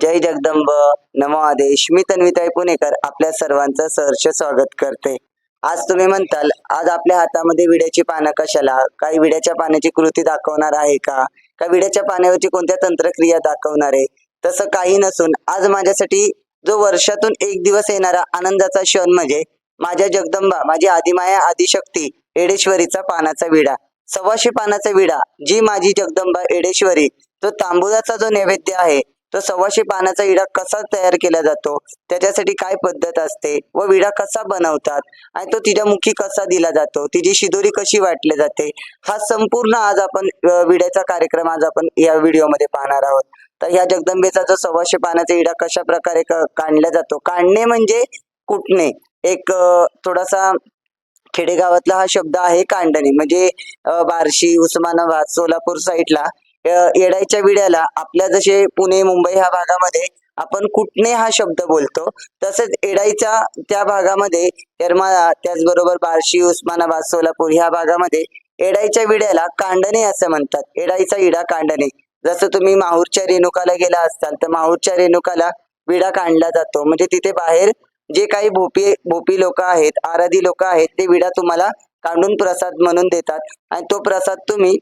जय जगदंब. नमो आदेश मी तन्विताई पुणेकर आपल्या सर्वांचं सहर्ष स्वागत करते. आज तुम्ही म्हणताल आज आपल्या हातामध्ये विड्याची पानं कशाला? काही विड्याच्या पाण्याची कृती दाखवणार आहे का? का विड्याच्या पाण्यावरची कोणत्या तंत्रक्रिया दाखवणार आहे? तसं काही नसून आज माझ्यासाठी जो वर्षातून एक दिवस येणारा आनंदाचा क्षण म्हणजे माझ्या जगदंबा माझी आदिमाया आदिशक्ती एडेश्वरीचा पानाचा विडा. सव्वाशे पानाचा विडा जी माझी जगदंबा एडेश्वरी तो तांबुलाचा जो नैवेद्य आहे तर सव्वाशे पानाचा विडा कसा तयार केला जातो? त्याच्यासाठी काय पद्धत असते? व विडा कसा बनवतात? आणि तो तिच्या मुखी कसा दिला जातो? तिची शिदोरी कशी वाटली जाते? हा संपूर्ण आज आपण विड्याचा कार्यक्रम आज आपण या व्हिडिओमध्ये पाहणार आहोत. तर ह्या जगदंबेचा जो सव्वाशे पानाचा विडा कशा प्रकारे काढला जातो? काढणे म्हणजे कुटणे. एक थोडासा खेडेगावातला हा शब्द आहे कांडणे. म्हणजे बार्शी उस्मानाबाद सोलापूर साईडला येडायच्या येडाईच्या विड्याला आपल्या जसे पुणे मुंबई ह्या भागामध्ये आपण कुटणे हा शब्द बोलतो तसेच एडाईच्या त्या भागामध्ये येरमाळा त्याचबरोबर बार्शी उस्मानाबाद सोलापूर ह्या भागामध्ये एडाईच्या विड्याला कांडणे असं म्हणतात. एडाईचा इडा कांडणे. जसं तुम्ही माहूरच्या रेणुकाला गेला असाल तर माहूरच्या रेणुकाला विडा काढला जातो. म्हणजे तिथे बाहेर जे काही भोपी भोपी लोक आहेत आराधी लोक आहेत ते विडा तुम्हाला काढून प्रसाद म्हणून देतात. आणि तो प्रसाद तुम्ही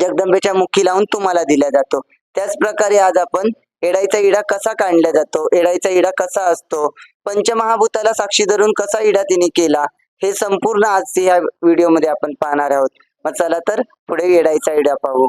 जगदंबेच्या मुखी लावून तुम्हाला दिला जातो. त्याच प्रकारे आज आपण एडाईचा इडा कसा काढला जातो? एडाईचा इडा कसा असतो? पंचमहाभूताला साक्षी धरून कसा इडा तिने केला? हे संपूर्ण आज या व्हिडिओमध्ये आपण पाहणार आहोत. मग चला तर पुढे एडाईचा इडा पाहू.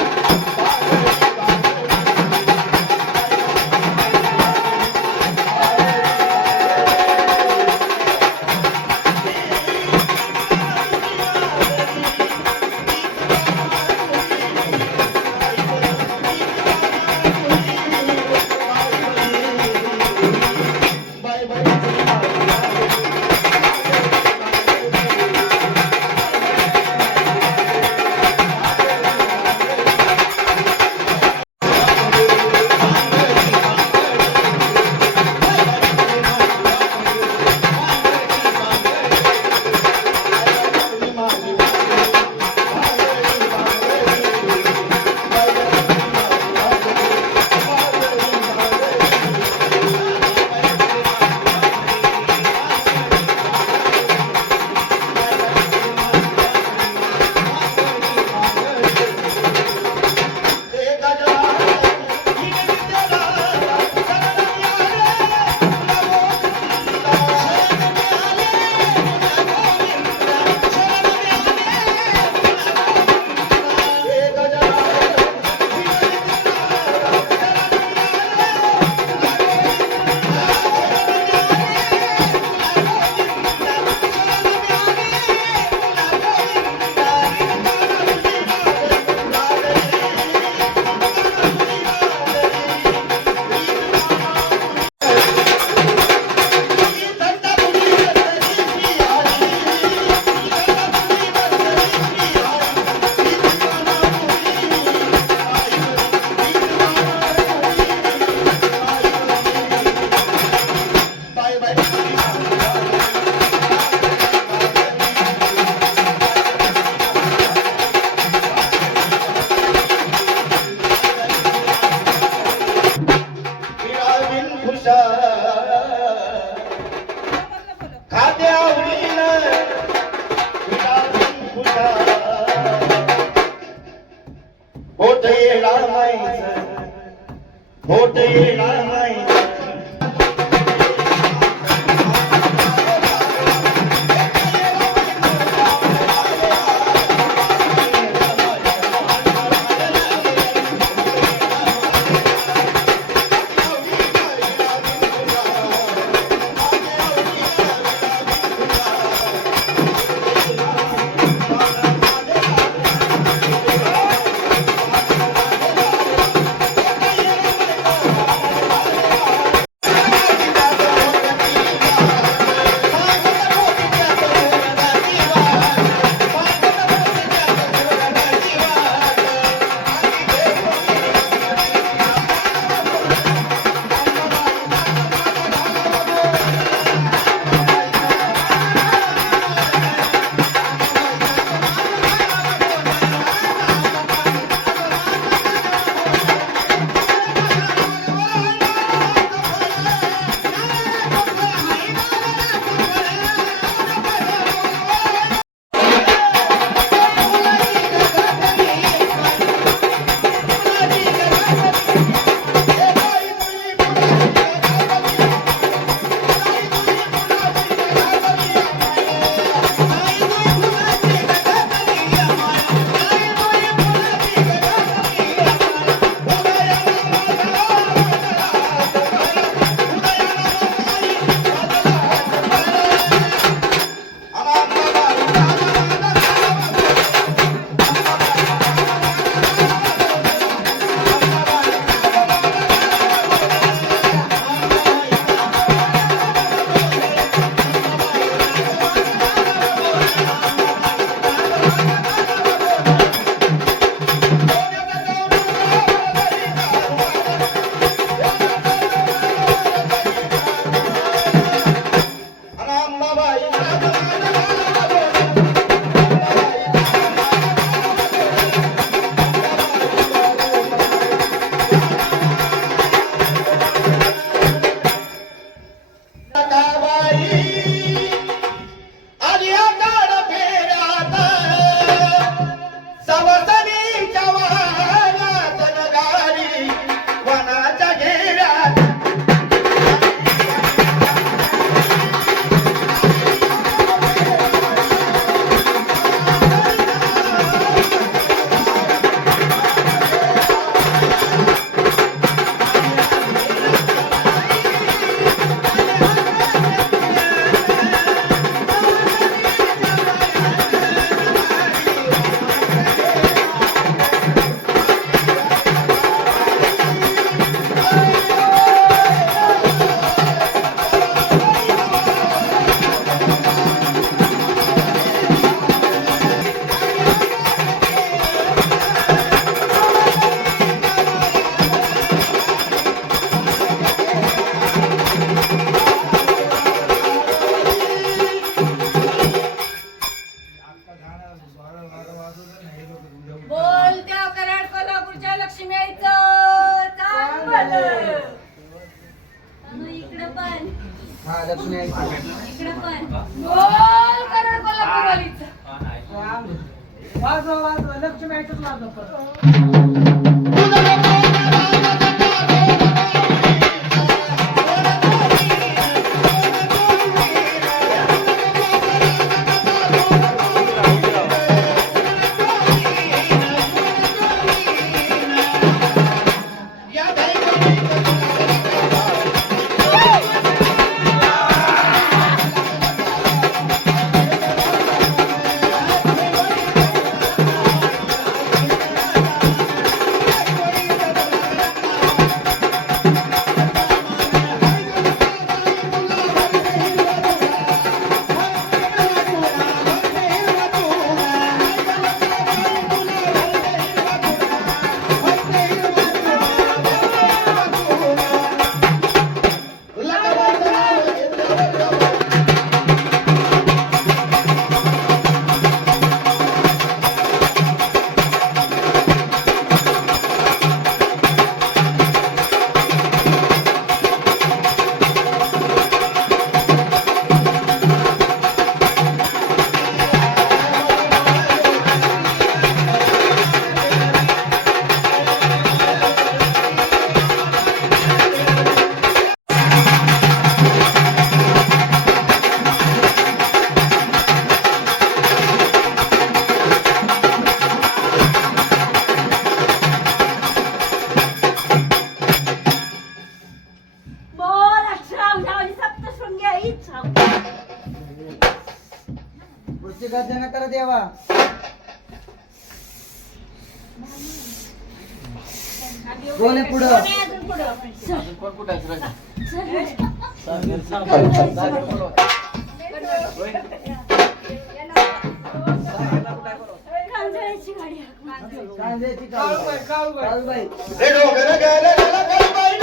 பாய் इकडं. पण. बोल कराड कोल्हापूरवालीचं. वाजवा वाजवा. लक्ष्मी ऐकत वाजवा काळूबाई काळूबाई रे डोंगर गेले गेले काळूबाई,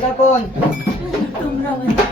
का कोण? डोंगरावर.